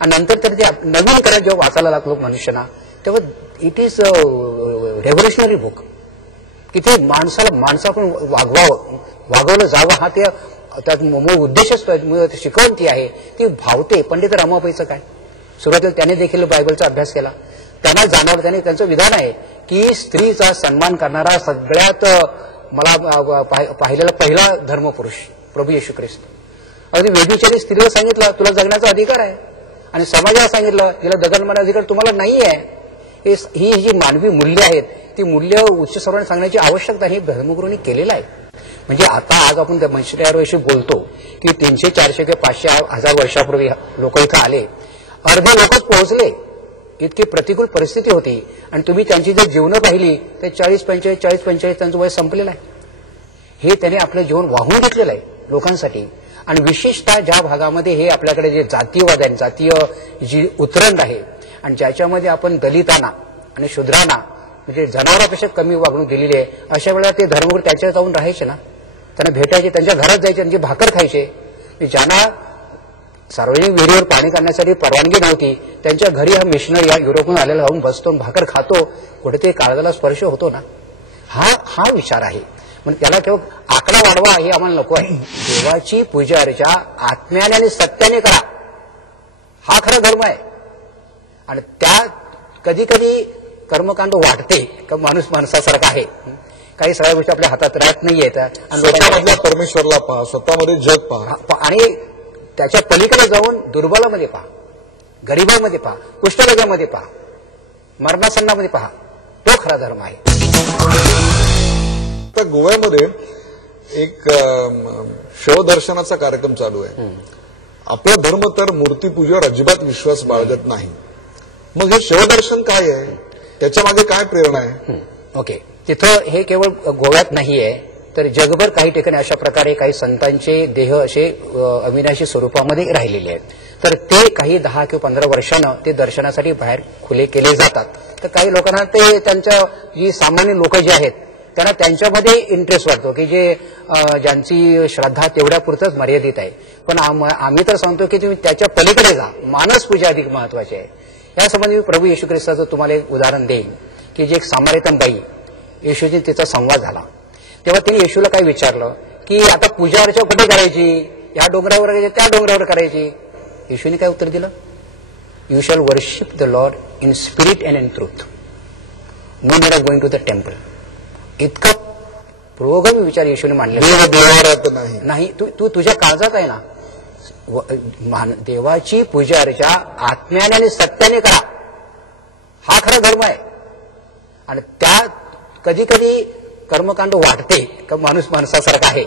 आणि नंतर तर ते नवीन करार जेव्हा वाचायला लागलो मनुष्यांना तेव्हा इट इज रेव्होल्युशनरी बुक. की ते माणसाकडून वागवलं जावं हा त्यात मूळ उद्देशच शिकवण ती आहे, ती भावते. पंडित रमाबाईचं काय, सुरुवातीला त्याने देखील बायबलचा अभ्यास केला. त्यांना जाणवलं, त्याने त्यांचं विधान आहे की स्त्रीचा सन्मान करणारा सगळ्यात मला पाहिलेला पहिला धर्मपुरुष प्रभू येशू ख्रिस्त. अगदी व्यभिचारी स्त्रीला सांगितलं तुला जगण्याचा अधिकार आहे आणि समाजाला सांगितलं तिला दगड मारण्याचा अधिकार तुम्हाला नाही आहे. ही जी मानवी मूल्य आहेत ती मूल्य उच्च सर्वांना सांगण्याची आवश्यकता ही धर्मगुरूंनी केलेलं आहे. म्हणजे आता आज आपण त्या मनुष्याविषयी बोलतो की 300, 400 किंवा 500, 1000 वर्षापूर्वी लोक इथं आले, अर्धे लोकच पोहोचले. इतकी प्रतिकूल परिस्थिती होती आणि तुम्ही त्यांची जर जीवनं पाहिली तर 40-45 त्यांचं वय संपलेलं आहे. हे त्यांनी आपलं जीवन वाहून घेतलेलं आहे लोकांसाठी. आणि विशेषतः ज्या भागामध्ये हे आपल्याकडे जे जातीयवाद आहे, जातीय जी उतरंड आहे आणि ज्याच्यामध्ये आपण दलितांना आणि शूद्रांना म्हणजे जनावरांपेक्षा कमी वागणूक दिलेली आहे, अशा वेळेला ते धर्मगुरू त्याच्या जाऊन राहायचे ना, त्यांना भेटायचे, त्यांच्या घरात जायचे, त्यांची भाकर खायचे. ज्यांना सार्वजनिक विहिरीवर पाणी काढण्यासाठी परवानगी नव्हती त्यांच्या घरी हा मिशनरी या युरोपहून आलेला जाऊन बसतो, भाकर खातो, कुठेतरी काळजाला स्पर्श होतो ना. हा विचार आहे. म्हणजे त्याला केवळ आकडा वाढवा हे आम्हाला नको आहे. देवाची पूजा अर्चा आत्म्याने आणि सत्याने करा, हा खरा धर्म आहे. आणि त्या कधी कधी कर्मकांड वाटते का माणूस माणसासारखा आहे, काही सगळ्या गोष्टी आपल्या हातात राहत नाहीयेत. आणि स्वतःमधल्या परमेश्वरला पहा, स्वतःमध्ये जग पहा आणि त्याच्या पलीकडे जाऊन दुर्बलामध्ये पहा, गरिबामध्ये पहा, कुष्ठरोग्यामध्ये पहा, मरणासन्नामध्ये पहा. तो खरा धर्म आहे. आता गोव्यामध्ये एक शवदर्शनाचा कार्यक्रम चालू आहे. आपला धर्म तर मूर्तीपूजेवर अजिबात विश्वास बाळगत नाही. मग हे शवदर्शन काय आहे, त्याच्या मागे काय प्रेरणा आहे? ओके, तिथं हे केवळ गोव्यात नाहीये तर जगभर काही ठिकाणी अशा प्रकारे काही संतांचे देह असे अविनाशी स्वरूपामध्ये राहिलेले आहेत. तर ते काही 10 किंवा 15 वर्षानं ते दर्शनासाठी बाहेर खुले केले जातात. तर काही लोकांना ते त्यांच्या जी सामान्य लोक जे आहेत त्यांना त्यांच्यामध्ये इंटरेस्ट वाटतो की जे ज्यांची श्रद्धा तेवढ्या पुरतच मर्यादित आहे. पण आम्ही तर सांगतो की तुम्ही त्याच्या पलीकडे जा, मानस पूजा अधिक महत्वाची आहे. यासंबंधी प्रभू येशू ख्रिस्ताचं तुम्हाला एक उदाहरण देईन की जे एक सामारितन बाई येशूची तिचा संवाद झाला तेव्हा तिने येशूला काय विचारलं की आता पूजा अर्चा कुठे करायची, या डोंगरावर करायची त्या डोंगरावर करायची. येशूने काय उत्तर दिलं, you shall worship the Lord in spirit and in truth, no need of going to the temple. इतका पुरोगामी विचार येशूने मांडले नाही. तू तुझ्या काळजात आहे ना, देवाची पूजा अर्चा आत्म्याने आणि सत्याने करा, हा खरा धर्म आहे. आणि त्या कधी कधी कर्मकांड वाटते का माणूस माणसासारखा आहे,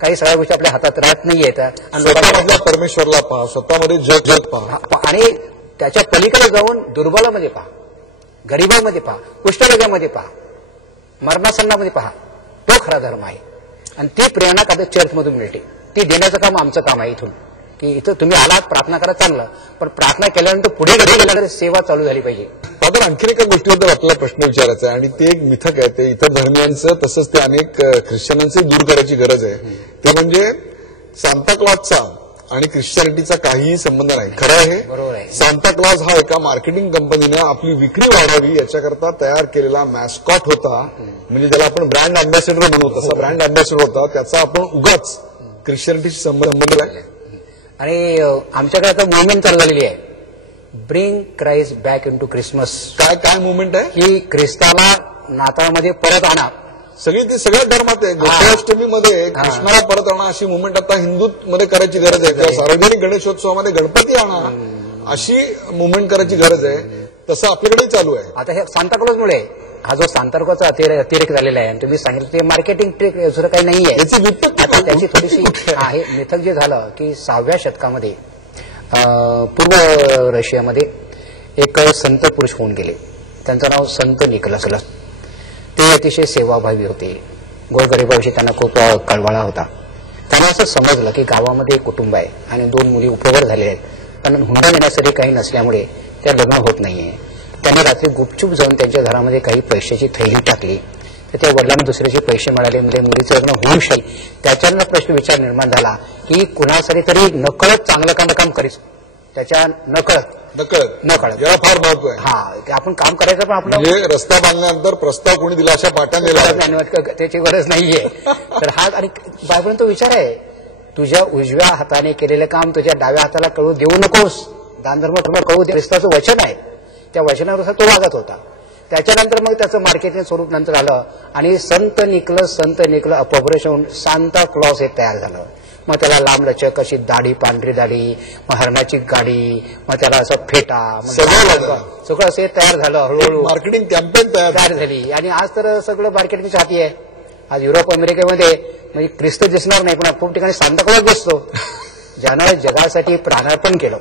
काही सगळ्या गोष्टी आपल्या हातात राहत नाहीयेत. आणि स्वतःमधल्या परमेश्वरला पहा, स्वतःमध्ये जग पहा आणि त्याच्या पलीकडे जाऊन दुर्बलामध्ये पहा, गरिबामध्ये पहा, कुष्ठरोग्यामध्ये पहा, मरणासन्नामध्ये पहा. तो खरा धर्म आहे. आणि ती प्रेरणा कधी चर्चमधून मिळते, ती देण्याचं काम आमचं काम आहे. इथून की इथं तुम्ही आलात प्रार्थना करा चांगलं, पण प्रार्थना केल्यानंतर पुढे गेल्यानंतर सेवा चालू झाली पाहिजे. फादर, आणखीन एका गोष्टीबद्दल आपल्याला प्रश्न विचारायचा आहे आणि ते एक मिथक आहे, ते इतर धर्मियांचं तसंच ते अनेक ख्रिश्चनांचे दूर करायची गरज आहे. ते म्हणजे सांता क्लॉजचा आणि ख्रिश्चॅनिटीचा काहीही संबंध नाही. खरं आहे, बरोबर आहे. सांता क्लॉज हा एका मार्केटिंग कंपनीने आपली विक्री वाढावी याच्याकरता तयार केलेला मॅस्कॉट होता, म्हणजे ज्याला आपण ब्रँड अँबॅसेडर म्हणू, तसा ब्रँड अँबॅसेडर होता. त्याचा आपण उगाच ख्रिश्चॅनिटीशी संबंध आहे. आणि आमच्याकडे आता मुवमेंट चालू झालेली आहे, bring Christ back into Christmas. काय मुवमेंट आहे की ख्रिस्ताला नाताळमध्ये परत आणा. सगळ्या धर्मात आहे. गोकुळाष्टमीमध्ये कृष्णाला परत आणा अशी मुवमेंट आता हिंदूमध्ये करायची गरज आहे. किंवा सार्वजनिक गणेशोत्सवामध्ये गणपती आणा अशी मुवमेंट करायची गरज आहे. तसं आपल्याकडे चालू आहे. आता हे सांताक्लॉजमुळे हा जो सांताक्लॉजचा अतिरेक झालेला आहे, तुम्ही सांगितलं ते मार्केटिंग ट्रिक दुसरं काही नाहीये. आता त्याची थोडीशी हे मिथक जे झालं की 6व्या शतकामध्ये पूर्व रशियामध्ये एक संत पुरुष होऊन गेले, त्यांचं नाव संत निकलस. ते अतिशय सेवाभावी होते, गोरगरिबाविषयी त्यांना खूप कळवळा होता. त्यांना असं समजलं की गावामध्ये एक कुटुंब आहे आणि 2 मुली उपवर झालेल्या आहेत, पण हुंडा देण्यासाठी काही नसल्यामुळे त्या लग्न होत नाहीये. त्यांनी रात्री गुपचूप जाऊन त्यांच्या घरामध्ये काही पैशाची थैली टाकली, तर त्या वडिलांना दुसऱ्याचे पैसे मिळाले, म्हणजे मुलीचं लग्न होऊ शकेल. त्याच्यानं प्रश्न विचार निर्माण झाला की कुणासाठी तरी नकळत चांगलं काम करीस, त्याच्या नकळत याला फार महत्व आहे. हा, आपण काम करायचं, पण आपलं म्हणजे रस्ता बांधल्यानंतर प्रस्ताव कोणी दिला अशा पाठाने त्याची गरज नाहीये. तर हा आणि बायबलचा विचार आहे, तुझ्या उजव्या हाताने केलेलं काम तुझ्या डाव्या हाताला कळू देऊ नकोस. दानधर्म तुम्हाला कळू दे, ख्रिस्ताचं वचन आहे, त्या वचनानुसार तो वागत होता. त्याच्यानंतर मग त्याचं मार्केटिंग स्वरूप नंतर आलं आणि संत निकलस अपभ्रंश सांता क्लॉज हे तयार झालं. मग त्याला लांब लचक अशी दाढी, पांढरी दाढी, मग हरणाची गाडी, मग त्याला असं फेटा, सगळं असे तयार झालं. हळूहळू मार्केटिंग कॅम्पेन तयार झाली आणि आज तर सगळं मार्केटिंगच्या हाती आहे. आज युरोप अमेरिकेमध्ये म्हणजे ख्रिस्त दिसणार नाही, पण खूप ठिकाणी सांता क्लॉज दिसतो. ज्यानं जगासाठी प्राणार्पण केलं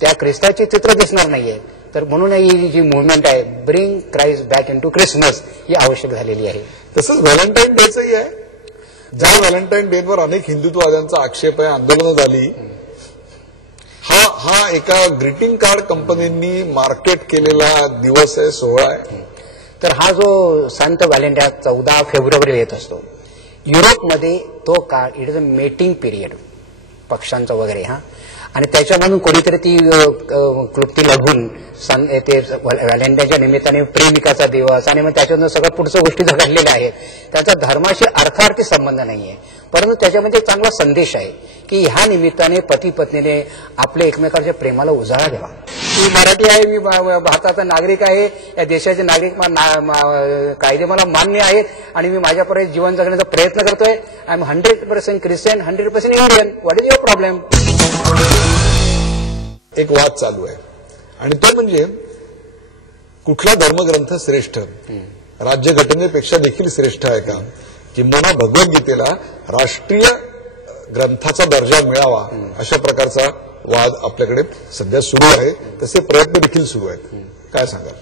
त्या ख्रिस्ताची चित्र दिसणार नाहीये. तर म्हणून ही जी मुवमेंट आहे, bring Christ back into Christmas, ही आवश्यक झालेली आहे. तसंच व्हॅलेंटाईन डेचंही आहे. ज्या व्हॅलेंटाईन डेवर अनेक हिंदुत्ववाद्यांचा आक्षेप आहे, आंदोलनं झाली. हा एका ग्रीटिंग कार्ड कंपनींनी मार्केट केलेला दिवस आहे, सोहळा आहे. तर हा जो संत व्हॅलेंटाईन 14 फेब्रुवारी येत असतो युरोपमध्ये, तो काळ it is a mating period पक्षांचा वगैरे. आणि त्याच्यामधून कोणीतरी ती क्लुप्ती लढवून ते व्हॅलेंटाईनच्या निमित्ताने प्रेमिकाचा दिवस आणि मग त्याच्यातून सगळ्या पुढच्या गोष्टी घडलेल्या आहेत. त्याचा धर्माशी अर्थार्थी संबंध नाहीये, परंतु त्याच्यामध्ये एक चांगला संदेश आहे की ह्या निमित्ताने पती पत्नीने आपल्या एकमेकांच्या प्रेमाला उजाळा द्यावा. मी मराठी आहे, मी भारताचा नागरिक आहे, या देशाचे नागरिक कायदे मला मान्य आहेत आणि मी माझ्यापर्यंत जीवन जगण्याचा प्रयत्न करतोय. I am 100% Christian, 100% Indian. What is your problem? एक वाद चालू आहे आणि तो म्हणजे कुठला धर्मग्रंथ श्रेष्ठ, राज्यघटनेपेक्षा देखील श्रेष्ठ आहे का, किंवा भगवद्गीतेला राष्ट्रीय ग्रंथाचा दर्जा मिळावा, अशा प्रकारचा वाद आपल्याकडे सध्या सुरू आहे. तसे प्रयत्न देखील सुरू आहेत. काय सांगाल?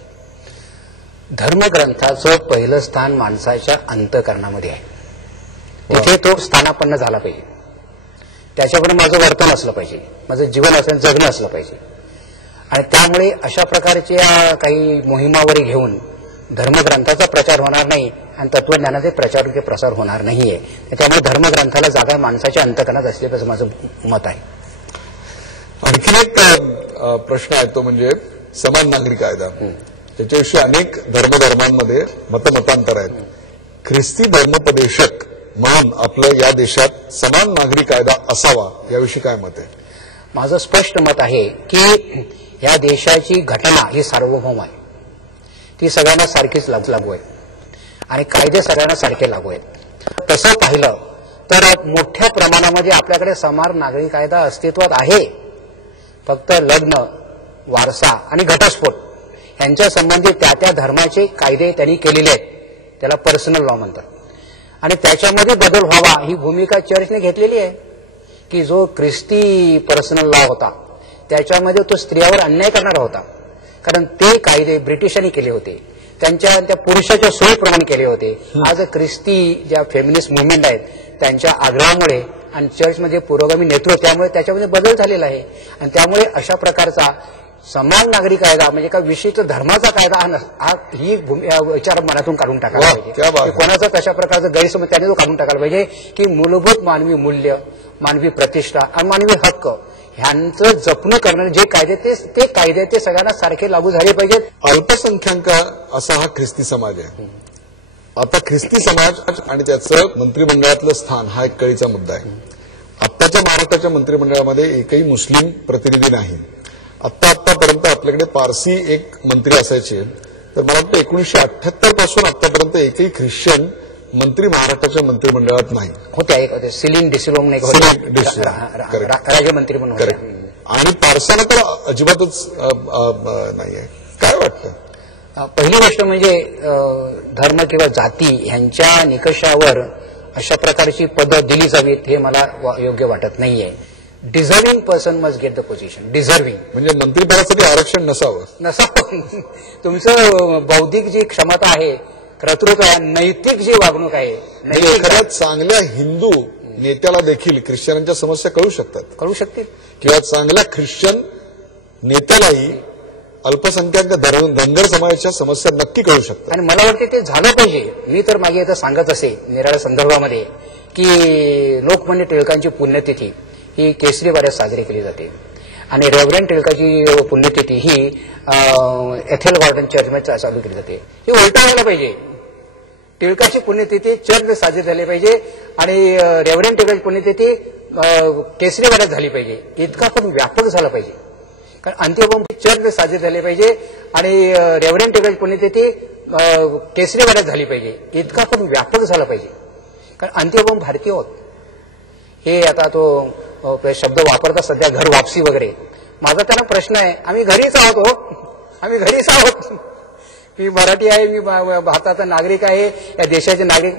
धर्मग्रंथाचं पहिलं स्थान माणसाच्या अंतःकरणामध्ये आहे. तिथे तो स्थानापन्न झाला पाहिजे. त्याच्याकडे माझं वर्तन असलं पाहिजे, माझं जीवन असलं, जगणं असलं पाहिजे. आणि त्यामुळे अशा प्रकारच्या काही मोहिमावरी घेऊन धर्मग्रंथाचा प्रचार होणार नाही आणि तत्वज्ञानाचे प्रसार होणार नाहीये. त्यामुळे धर्मग्रंथाला जागा माणसाच्या अंतःकरणात असली पाहिजे, माझं मत आहे. आणखी एक प्रश्न आहे, तो म्हणजे समान नागरी कायदा. त्याच्याविषयी अनेक धर्मांमध्ये मतमतांतर आहेत. ख्रिस्ती धर्मोपदेशक म्हणून आपलं या देशात समान नागरी कायदा असावा, याविषयी काय मत आहे? माझं स्पष्ट मत आहे की या देशाची घटना ही सार्वभौम आहे, ती सगळ्यांना सारखीच लागू आहे आणि कायदे सगळ्यांना सारखे लागू आहेत. तसं पाहिलं तर मोठ्या प्रमाणामध्ये आपल्याकडे समान नागरी कायदा अस्तित्वात आहे. फक्त लग्न, वारसा आणि घटस्फोट यांच्या संबंधित त्या धर्माचे कायदे त्यांनी केलेले आहेत, त्याला पर्सनल लॉ म्हणतात. आणि त्याच्यामध्ये बदल व्हावा ही भूमिका चर्चने घेतलेली आहे की जो ख्रिस्ती पर्सनल लॉ होता त्याच्यामध्ये तो स्त्रियावर अन्याय करणारा होता, कारण ते कायदे ब्रिटिशांनी केले होते, त्या पुरुषाच्या सोयीप्रमाणे केले होते. आज ख्रिस्ती ज्या फेमिनिस्ट मुवमेंट आहेत त्यांच्या आग्रहामुळे आणि चर्चमध्ये पुरोगामी नेतृत्व, त्यामुळे त्याच्यामध्ये बदल झालेला आहे. आणि त्यामुळे अशा प्रकारचा समान नागरी कायदा म्हणजे का विशिष्ट धर्माचा कायदा ही विचार मनातून काढून टाकायला पाहिजे. कोणाचा कशा प्रकारचा गैरसमज त्याने तो काढून टाकायला पाहिजे की मूलभूत मानवी मूल्य, मानवी प्रतिष्ठा आणि मानवी हक्क ह्यांचं जपणं करणं जे कायदे ते कायदे ते सगळ्यांना सारखे लागू झाले पाहिजेत. अल्पसंख्याक असा हा ख्रिस्ती समाज आहे. आता ख्रिस्ती समाज आणि त्याचं मंत्रिमंडळातलं स्थान हा एक कळीचा मुद्दा आहे. आत्ताच्या महाराष्ट्राच्या मंत्रिमंडळामध्ये एकही मुस्लिम प्रतिनिधी नाही. आतापर्यंत आपल्याकडे पारसी एक मंत्री असायचे, तर मला वाटतं 1978 पासून आतापर्यंत एकही ख्रिश्चन मंत्री महाराष्ट्राच्या मंत्रिमंडळात नाही. होते सिलिन डिसिलोम राज्यमंत्री म्हणून. आणि पारसाला तर अजिबातच नाहीये. काय वाटतं? पहिली गोष्ट म्हणजे धर्म किंवा जाती ह्यांच्या निकषावर अशा प्रकारची पदं दिली जावीत हे मला योग्य वाटत नाहीये. Deserving person must get the position. Deserving म्हणजे मंत्रिपदासाठी आरक्षण नसावं. तुमचं बौद्धिक जी क्षमता आहे, कर्तृत्व आहे, नैतिक जी वागणूक आहे, एखाद्या चांगल्या हिंदू नेत्याला देखील ख्रिश्चनांच्या समस्या कळू शकतील किंवा चांगल्या ख्रिश्चन नेत्यालाही अल्पसंख्याक धनगर समाजाच्या समस्या नक्की कळू शकतात. आणि मला वाटते ते झालं पाहिजे. मी तर मागे आता सांगत असे निराळ्या संदर्भामध्ये की लोकमान्य टिळकांची पुण्यतिथी ही केसरी वाड्यात साजरी केली जाते आणि रेव्हरंड टिळकाची पुण्यतिथी ही एथेल गार्डन चर्चमध्ये चालू केली जाते. हे उलटा व्हायला पाहिजे. टिळकाची पुण्यतिथी चर्चमध्ये साजरी झाली पाहिजे आणि रेव्हरंड टिळकाची पुण्यतिथी केसरी वाड्यात झाली पाहिजे. इतका पण व्यापक झाला पाहिजे. कारण अंत्यबॉम्ब चर्चमध्ये साजरी झाली पाहिजे आणि रेव्हरंड टिळकाची पुण्यतिथी केसरी वाड्यात झाली पाहिजे. इतका पण व्यापक झाला पाहिजे. कारण अंत्यबॉम्ब भारतीय होत. हे आता तो शब्द वापरतात सध्या घर वापसी वगैरे. माझा त्यांना प्रश्न आहे, आम्ही घरीच आहोत. मी मराठी आहे, मी भारताचा नागरिक आहे, या देशाचे नागरिक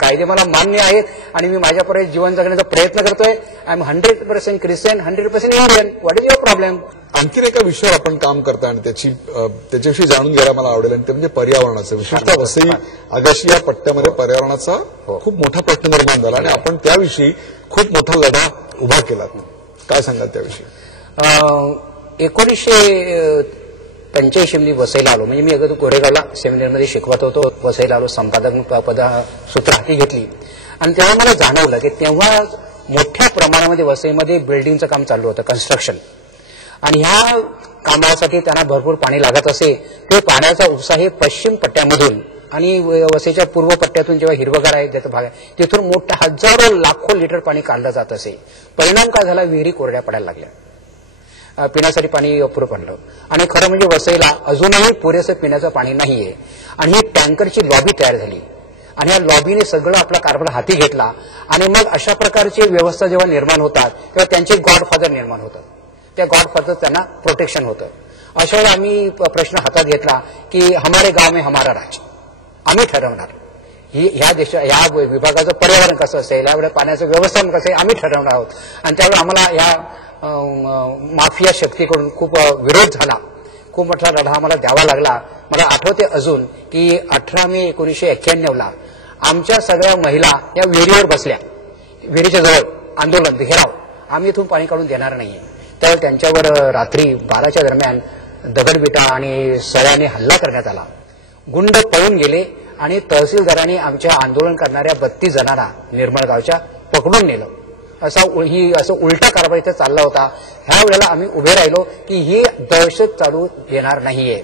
कायदे मला मान्य आहेत आणि मी माझ्यापर्यंत जीवन जगण्याचा प्रयत्न करतोय. I am 100% Christian, 100% Indian. What is your problem? आणखीन एका विषयावर आपण काम करता आणि त्याच्याविषयी जाणून घ्यायला मला आवडेल आणि ते म्हणजे पर्यावरणाचं. विशेषतः वसई आगाशी या पट्ट्यामध्ये पर्यावरणाचा खूप मोठा प्रश्न निर्माण झाला आणि आपण त्याविषयी खूप मोठा लढा उभा केला. काय सांगाल त्याविषयी? 1985 मी वसईला आलो. म्हणजे मी अगोदर गोरेगावला सेमिनारमध्ये शिकवत होतो. वसईला आलो, संपादक सूत्र हाती घेतली आणि तेव्हा मला जाणवलं की तेव्हा मोठ्या प्रमाणामध्ये वसईमध्ये बिल्डिंगचं काम चालू होतं, कन्स्ट्रक्शन. आणि ह्या कामासाठी त्यांना भरपूर पाणी लागत असे. ते पाण्याचा उपसा हे पश्चिम पट्ट्यामधून आणि वसईच्या पूर्व पट्ट्यातून जेव्हा हिरवगार आहे त्याचा भाग आहे तिथून मोठ्या हजारो लाखो लिटर पाणी काढलं जात असे. परिणाम काय झाला? विहिरी कोरड्या पडायला लागल्या, पिण्यासाठी पाणी अपुरं पडलं. आणि खरं म्हणजे वसईला अजूनही पुरेसं पिण्याचं पाणी नाहीये. आणि ही टँकरची लॉबी तयार झाली आणि या लॉबीने सगळं आपला कारभार हाती घेतला. आणि मग अशा प्रकारची व्यवस्था जेव्हा निर्माण होतात तेव्हा त्यांचे गॉडफादर निर्माण होतात. त्या गॉडफादर त्यांना प्रोटेक्शन होतं. अशा वेळेला आम्ही प्रश्न हातात घेतला की हमारे गाव में हमारा राज्य, आम्ही ठरवणार ह्या विभागाचं पर्यावरण कसं असेल, यावेळेला पाण्याचं व्यवस्थापन कसं आहे आम्ही ठरवणार आहोत. आणि त्यावेळेला आम्हाला या माफिया शक्तीकडून खूप विरोध झाला. खूप मोठा लढा आम्हाला द्यावा लागला. मला आठवते अजून की 18 मे 1991 आमच्या सगळ्या महिला या विहिरीवर बसल्या, विहिरीच्या जवळ आंदोलन, घेराव, आम्ही इथून पाणी काढून देणार नाहीये. त्यावेळी त्यांच्यावर रात्री 12च्या दरम्यान दगडविटा आणि सळ्याने हल्ला करण्यात आला. गुंड पळून गेले आणि तहसीलदारांनी आमच्या आंदोलन करणाऱ्या 32 जणांना निर्मळ गावच्या पकडून नेलं. असं उलटा कारभार इथे चालला होता. ह्या वेळेला आम्ही उभे राहिलो की ही दहशत चालू येणार नाहीये.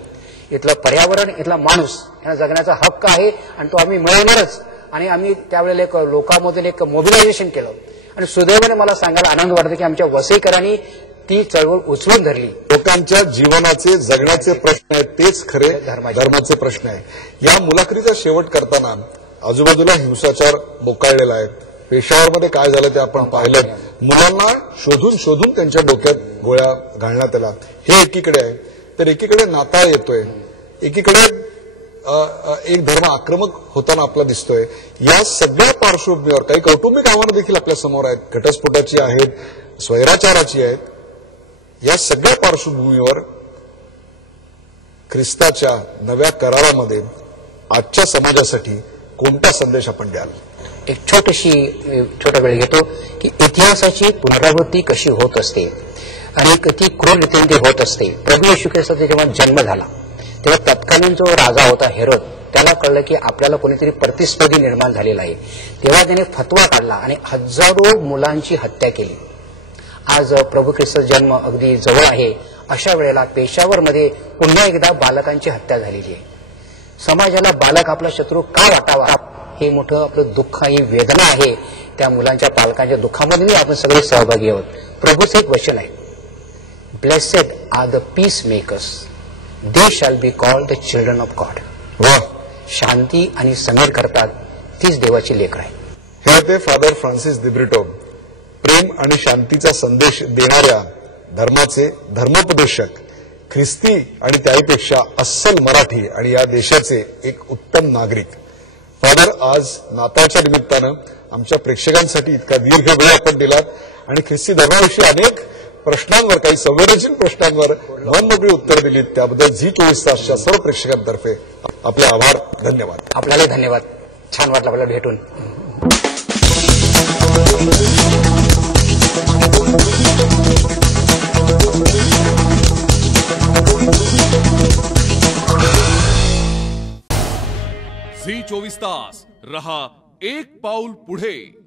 इथलं पर्यावरण, इथला माणूस यांना जगण्याचा हक्क आहे आणि तो आम्ही मिळवणारच. आणि आम्ही त्यावेळेला एक लोकांमधून एक मोबिलायझेशन केलं आणि सुदैवाने मला सांगायला आनंद वाटतो की आमच्या वसईकरांनी ती चळवळ उचलून धरली. लोकांच्या जीवनाचे, जगण्याचे प्रश्न आहेत, तेच खरे धर्माचे प्रश्न आहे. या मुलाखतीचा शेवट करताना आजूबाजूला हिंसाचार बोकाळलेला आहे. पेशावरमध्ये काय झालं ते आपण पाहिलं. मुलांना शोधून शोधून त्यांच्या डोक्यात गोळ्या घालण्यात आला. हे एकीकडे आहे. तर एकीकडे नाताळ येतोय, एकीकडे एक धर्म आक्रमक होताना आपला दिसतोय. या सगळ्या पार्श्वभूमीवर काही कौटुंबिक आव्हानं देखील आपल्या समोर आहेत. घटस्फोटाची आहेत, स्वैराचाराची आहेत. या सगळ्या पार्श्वभूमीवर ख्रिस्ताच्या नव्या करारामध्ये आजच्या समाजासाठी कोणता संदेश आपण द्याल? एक छोटा वेळ घेतो की इतिहासाची पुनरावृत्ती कशी होत असते आणि किती क्रूर रीतीने ती होत असते. प्रभू येशू ख्रिस्ताचा जेव्हा जन्म झाला तेव्हा तत्कालीन जो राजा होता हेरोद, त्याला कळलं की आपल्याला कोणीतरी प्रतिस्पर्धी निर्माण झालेला आहे. तेव्हा त्याने फतवा काढला आणि हजारो मुलांची हत्या केली. आज प्रभू ख्रिस्ताचा जन्म अगदी जवळ आहे. अशा वेळेला पेशावरमध्ये पुन्हा एकदा बालकांची हत्या झालेली आहे. समाजाला बालक आपला शत्रू का वाटावा हे मोठं आपलं दुःख, ही वेदना आहे. त्या मुलांच्या पालकांच्या दुःखामध्ये आपण सगळे सहभागी आहोत. प्रभूचं एक वचन आहे, blessed are the peacemakers, they shall be called the children of God. वा, शांती आणि समीर करतात तीच देवाची लेकरं आहे. हे होते फादर फ्रान्सिस दिब्रिटो, प्रेम आणि शांतीचा संदेश देणाऱ्या धर्माचे धर्मोपदेशक, ख्रिस्ती आणि त्याहीपेक्षा अस्सल मराठी आणि या देशाचे एक उत्तम नागरिक. फादर, आज नाताळच्या निमित्तानं आमच्या प्रेक्षकांसाठी इतका दीर्घ वेळ आपण दिलात आणि ख्रिस्ती धर्माविषयी अनेक प्रश्नांवर, काही संवेदनशील प्रश्नांवर मनमोकळी उत्तर दिलीत. त्याबद्दल झी24 तासच्या सर्व प्रेक्षकांतर्फे आपले आभार, धन्यवाद. आपल्याला धन्यवाद. छान वाटलं आपल्याला भेटून. झी24 तास रहा एक पाऊल पुढे.